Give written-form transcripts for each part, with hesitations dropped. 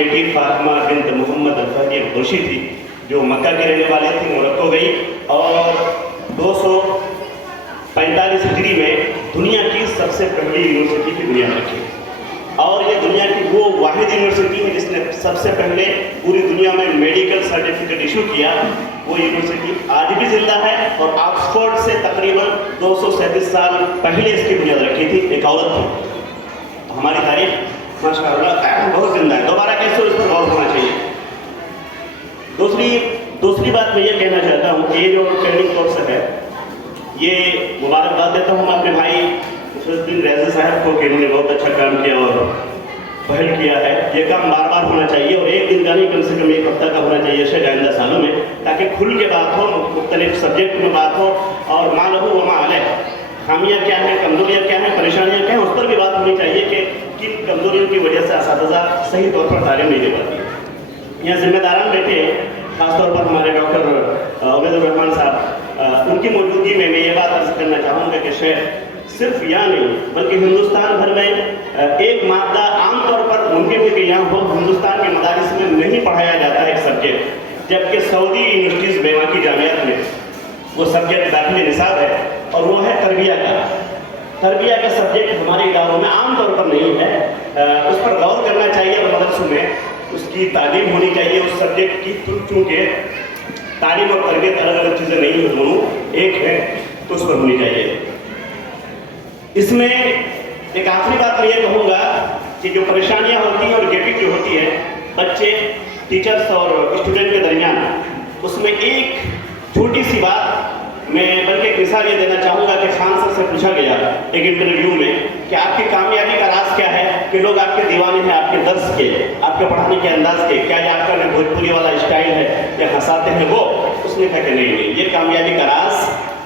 बेटी फातिमा बिन्त मोहम्मद अल-फहदी दोषी थी, जो मक्का के रहने वाले थे, मोरक्को गई और 245 हिजरी में दुनिया की सबसे पहली यूनिवर्सिटी की बुनियाद रखी। और ये दुनिया की वो वाहिद यूनिवर्सिटी है जिसने सबसे पहले पूरी दुनिया में मेडिकल सर्टिफिकेट इशू किया। वो यूनिवर्सिटी आज भी जिंदा है और ऑक्सफोर्ड से तकरीबन 237 साल पहले इसकी बुनियाद रखी थी, एक औरत थी। हमारी तारीख माशाअल्लाह बहुत जिंदा है, दोबारा कैसे इस पर गौर होना चाहिए। दूसरी बात मैं ये कहना चाहता हूँ कि ये जो ट्रेनिंग कोर्स है, ये मुबारकबाद देता हूँ अपने भाई मुफद्दिल रियाजी साहब को कि इन्होंने बहुत अच्छा काम किया और पहल किया है। ये काम बार बार होना चाहिए और एक दिन का नहीं, कम से कम एक हफ्ता का होना चाहिए शायद आइंदा सालों में, ताकि खुल के बात हो, मुख्तलिफ सब्जेक्ट में बात हो और मा लहू व मा अलैह, खामियाँ क्या हैं, कमजोरियाँ क्या हैं, परेशानियाँ क्या हैं, उस पर भी बात होनी चाहिए कि किन कमजोरियों की वजह से असातिज़ा सही तौर पर तालीम नहीं दे पाती। यहाँ जिम्मेदारान बैठे हैं, खासतौर पर हमारे डॉक्टर उबैदुर रहमान साहब, उनकी मौजूदगी में मैं ये बात अर्ज़ करना चाहूँगा कि शायद सिर्फ यहाँ नहीं बल्कि हिंदुस्तान भर में एक मादा आमतौर पर मुमकिन है कि यहाँ हो, हिंदुस्तान के मदारिस में नहीं पढ़ाया जाता है एक सब्जेक्ट, जबकि सऊदी यूनिवर्सिटीज़ बेवाकी जामियात में वो सब्जेक्ट दाखिली निसाब है और वो है तरबिया का सब्जेक्ट हमारे इदारों में आमतौर पर नहीं है। उस पर गौर करना चाहिए और मदरसों में उसकी तालीम होनी चाहिए उस सब्जेक्ट की, चूँकि तालीम और तरबियत अलग अलग चीज़ें नहीं हैं, दोनों एक है, तो उस पर होनी चाहिए। इसमें एक आखिरी बात मैं ये कहूँगा कि जो परेशानियाँ होती हैं और गैपिंग जो होती है बच्चे, टीचर्स और स्टूडेंट के दरमियान, उसमें एक छोटी सी बात मैं बल्कि एक मिसाल ये देना चाहूँगा कि खान सर से पूछा गया एक इंटरव्यू में कि आपकी कामयाबी का राज क्या है, कि लोग आपके दीवाने हैं, आपके दर्स के, आपके पढ़ाने के अंदाज के, क्या ये आपका भोजपुरी वाला स्टाइल है या हंसाते हैं वो? उसने कहा कि नहीं, ये कामयाबी का राज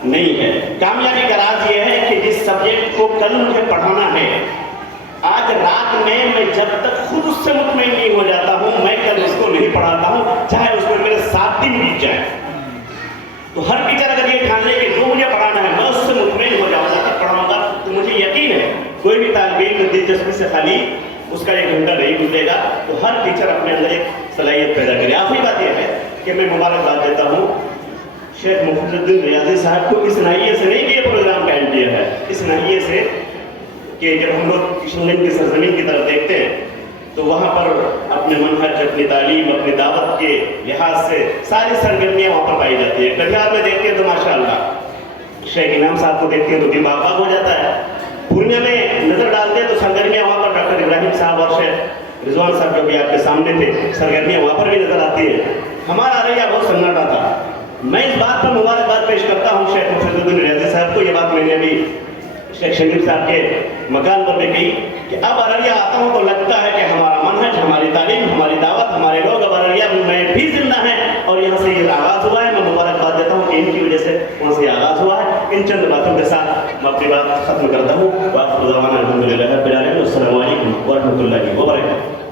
नहीं है। कामयाबी का राज ये है कि जिस सब्जेक्ट को कल मुझे पढ़ाना है, आज रात में मैं जब तक खुद उससे मुतमईन नहीं हो जाता हूँ, मैं कल उसको नहीं पढ़ाता हूँ, चाहे उसमें मेरे 7 दिन बीत जाए। तो हर टीचर अगर ये ठान ले कि जो मुझे पढ़ाना है मैं उससे मुतमईन हो जाऊँगा तब पढ़ाऊँगा, तो मुझे यकीन है कोई भी तालिब इल्म दिलचस्पी से खाली उसका 1 घंटा नहीं गुजरेगा। तो हर टीचर अपने अंदर एक सलाहियत पैदा करे। आखिरी बात यह है कि मैं मुबारकबाद देता हूँ शेख मुफद्दिल रियाजी साहब को इस नहिए से नहीं कि ये प्रोग्राम कायम किया है, इस नहिए से कि जब हम लोग किशनगंज की सरजमीन की तरफ देखते हैं तो वहाँ पर अपने मनहज, अपनी तालीम, अपनी दावत के लिहाज से सारी सरगर्मियाँ वहाँ पर पाई जाती है। कटिहार में देखते हैं तो माशाअल्लाह शेख इनाम साहब को देखते हैं तो दिल बाग हो जाता है। पूर्णिया में नज़र डालते हैं तो सरगर्मियाँ वहाँ पर डॉक्टर इब्राहिम साहब और शेख रिजवान साहब जो भी आपके सामने थे, सरगर्मियाँ वहाँ पर भी नज़र आती है। हमारा रैया बहुत सन्नाटा था। मैं इस बात पर मुबारकबाद पेश करता हूँ शेख मुफद्दिल रियाजी साहब को। ये बात मैंने अभी शेख शमीम साहब के मकान पर भी कही कि अब अररिया आता हूँ तो लगता है कि हमारा मनहज, हमारी तालीम, हमारी दावत, हमारे लोग अब अररिया में भी जिंदा हैं और यहाँ से ये आगाज़ हुआ है। मैं मुबारकबाद देता हूँ कि इनकी वजह से वहाँ से आगाज़ हुआ है। इन चंद बातों के साथ मैं अपनी बात खत्म करता हूँ। अस्सलामु अलैकुम व रहमतुल्लाहि व बरकातहू।